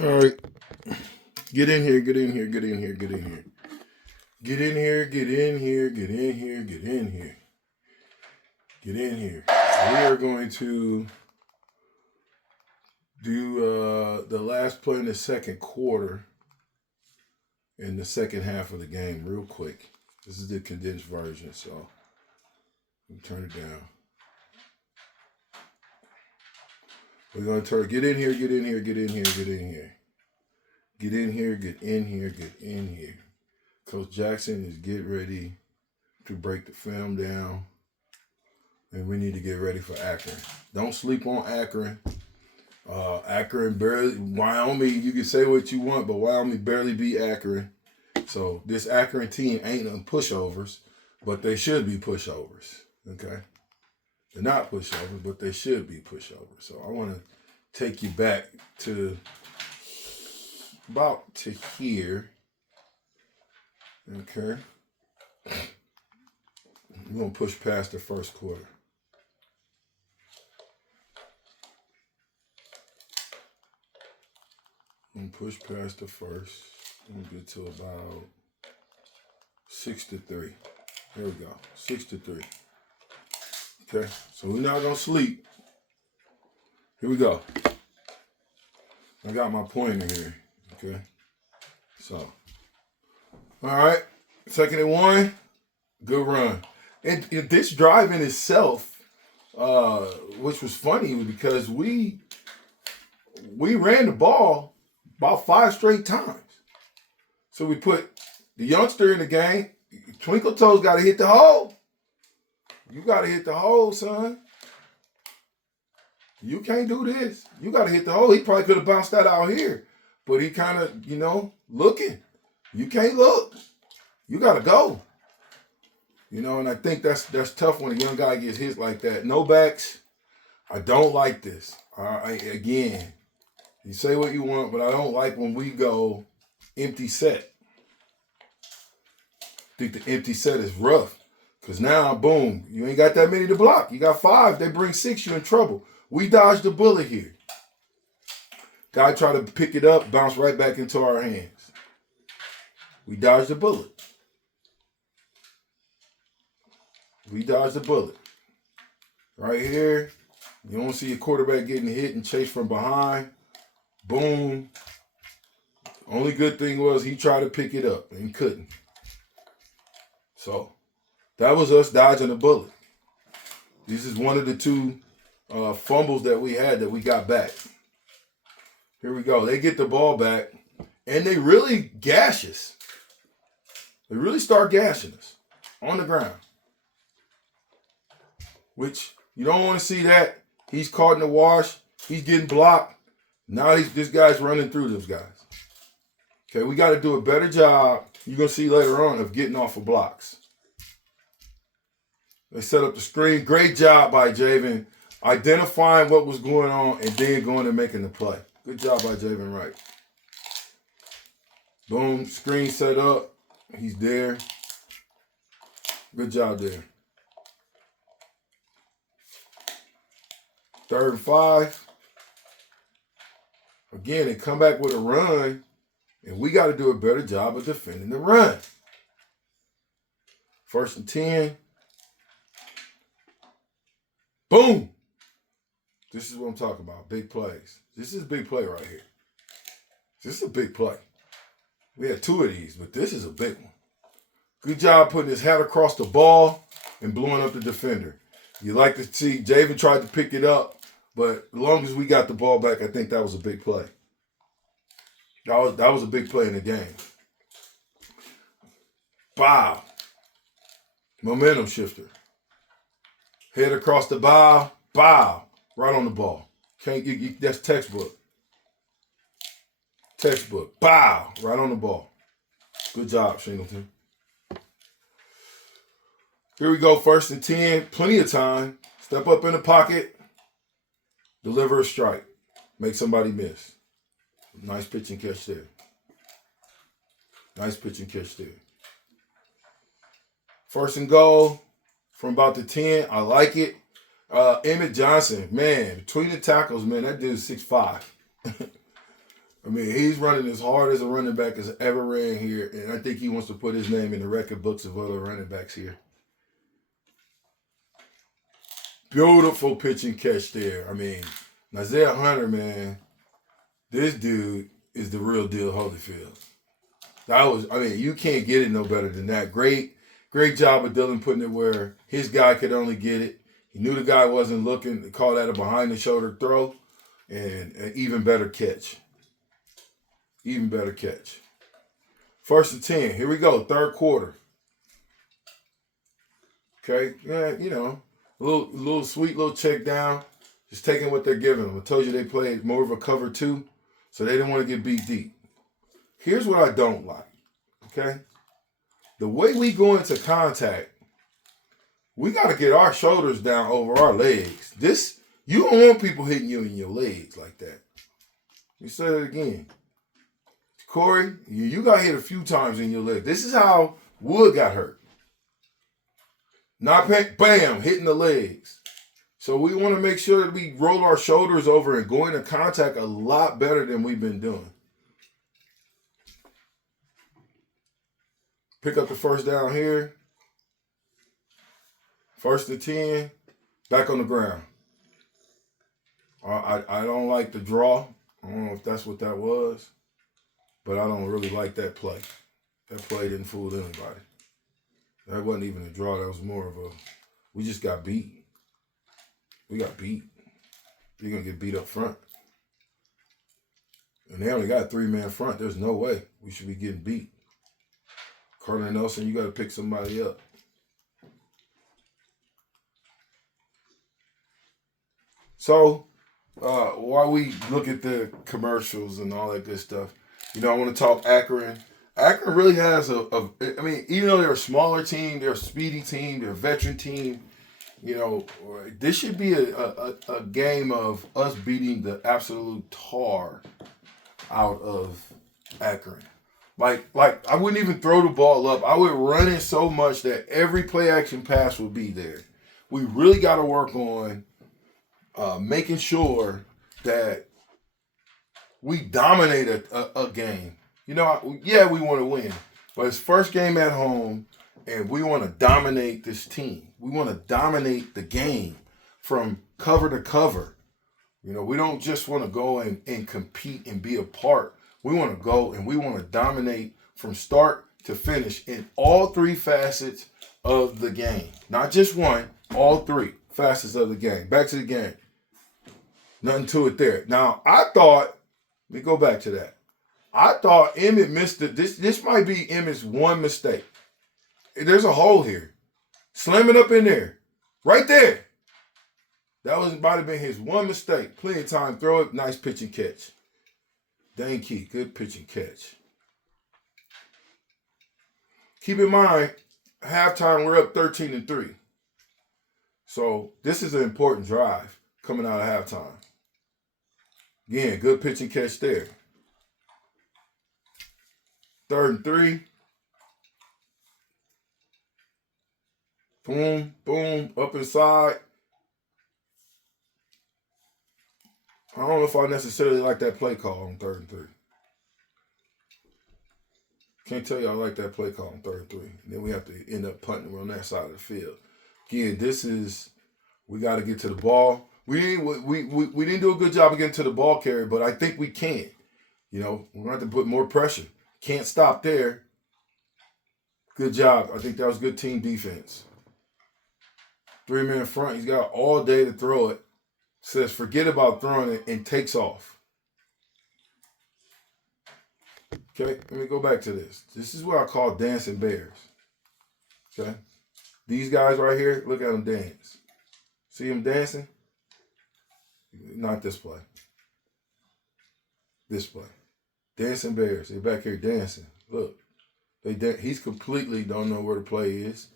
All right. Get in here, get in here, get in here, get in here. Get in here, get in here, get in here, get in here. Get in here. We are going to do the last play in the second quarter in the second half of the game real quick. This is the condensed version, so let me turn it down. We're going to get in here, get in here, get in here, get in here. Get in here, get in here, get in here. Coach Jackson is getting ready to break the film down. And we need to get ready for Akron. Don't sleep on Akron. Akron barely, Wyoming, you can say what you want, but Wyoming barely beat Akron. So this Akron team ain't no pushovers, but they should be pushovers. Okay? They're not pushovers, but they should be pushovers. So I want to take you back to about to here. Okay. We're going to push past the first quarter. I'm gonna push past the first. I'm gonna get to about 6-3. There we go. 6-3. Okay, so we're not gonna sleep. Here we go. I got my pointer here. Okay. So, all right. 2nd and 1. Good run. And this drive in itself, which was funny, because we ran the ball about 5 straight times. So we put the youngster in the game. Twinkle Toes got to hit the hole. You got to hit the hole, son. You can't do this. You got to hit the hole. He probably could have bounced that out here. But he kind of, looking. You can't look. You got to go. And I think that's tough when a young guy gets hit like that. No backs. I don't like this. Again, you say what you want, but I don't like when we go empty set. I think the empty set is rough. Because now, boom, you ain't got that many to block. You got 5. They bring 6, you're in trouble. We dodged the bullet here. Guy tried to pick it up, bounce right back into our hands. We dodged the bullet. We dodged the bullet. Right here, you don't see a quarterback getting hit and chased from behind. Boom. Only good thing was he tried to pick it up and couldn't. So that was us dodging a bullet. This is one of the 2 fumbles that we had that we got back. Here we go. They get the ball back, and they really gash us. They really start gashing us on the ground, which you don't want to see that. He's caught in the wash. He's getting blocked. Now this guy's running through those guys. Okay, we got to do a better job, you're going to see later on, of getting off of blocks. They set up the screen. Great job by Javen, identifying what was going on and then going and making the play. Good job by Javen Wright. Boom, screen set up. He's there. Good job there. 3rd and 5. Again, they come back with a run, and we got to do a better job of defending the run. 1st and 10. Boom. This is what I'm talking about, big plays. This is a big play right here. This is a big play. We had 2 of these, but this is a big one. Good job putting his hat across the ball and blowing up the defender. You like to see Javen tried to pick it up, but as long as we got the ball back, I think that was a big play. That was a big play in the game. Bow. Momentum shifter. Head across the bow. Bow. Right on the ball. That's textbook. Textbook. Bow. Right on the ball. Good job, Shingleton. Here we go, 1st and 10. Plenty of time. Step up in the pocket. Deliver a strike. Make somebody miss. Nice pitch and catch there. Nice pitch and catch there. 1st and goal from about the 10. I like it. Emmett Johnson, man, between the tackles, man, that dude's 6'5". I mean, he's running as hard as a running back has ever ran here, and I think he wants to put his name in the record books of other running backs here. Beautiful pitch and catch there. I mean, Isaiah Hunter, man, this dude is the real deal Holyfield. You can't get it no better than that. Great job of Dylan putting it where his guy could only get it. He knew the guy wasn't looking. They called that a behind-the-shoulder throw, and an even better catch. Even better catch. 1st and 10. Here we go. 3rd quarter. Okay. Yeah, a little sweet little check down. Just taking what they're giving them. I told you they played more of a cover 2, so they didn't want to get beat deep. Here's what I don't like. Okay. The way we go into contact, we got to get our shoulders down over our legs. You don't want people hitting you in your legs like that. Let me say that again. Corey, you got hit a few times in your leg. This is how Wood got hurt. Not bam, hitting the legs. So we want to make sure that we roll our shoulders over and go into contact a lot better than we've been doing. Pick up the 1st down here. 1st and 10. Back on the ground. I don't like the draw. I don't know if that's what that was. But I don't really like that play. That play didn't fool anybody. That wasn't even a draw. That was more of we just got beat. We got beat. You're going to get beat up front. And they only got a 3-man front. There's no way we should be getting beat. Carter Nelson, you got to pick somebody up. So, while we look at the commercials and all that good stuff, I want to talk Akron. Akron really has even though they're a smaller team, they're a speedy team, they're a veteran team, this should be a game of us beating the absolute tar out of Akron. Like I wouldn't even throw the ball up. I would run it so much that every play action pass would be there. We really got to work on making sure that we dominate a game. We want to win. But it's first game at home, and we want to dominate this team. We want to dominate the game from cover to cover. We don't just want to go and compete and be a part. We want to go and we want to dominate from start to finish in all 3 facets of the game. Not just one, all 3 facets of the game. Back to the game. Nothing to it there. Now, let me go back to that. I thought Emmett missed it. This might be Emmett's one mistake. There's a hole here. Slam it up in there. Right there. That might have been his one mistake. Plenty of time. Throw it. Nice pitch and catch. Dane Key. Good pitch and catch. Keep in mind, halftime, we're up 13-3. So this is an important drive coming out of halftime. Again, good pitch and catch there. 3rd and 3. Boom, boom, up inside. I don't know if I necessarily like that play call on 3rd and 3. Can't tell you I like that play call on 3rd and 3. And then we have to end up punting on that side of the field. Again, we got to get to the ball. We didn't do a good job of getting to the ball carrier, but I think we can. We're going to have to put more pressure. Can't stop there. Good job. I think that was good team defense. 3-man front. He's got all day to throw it. Says forget about throwing it and takes off. Okay, let me go back to this. This is what I call dancing bears. Okay? These guys right here, look at them dance. See them dancing? Not this play. This play. Dancing bears. They're back here dancing. Look. He's completely don't know where the play is.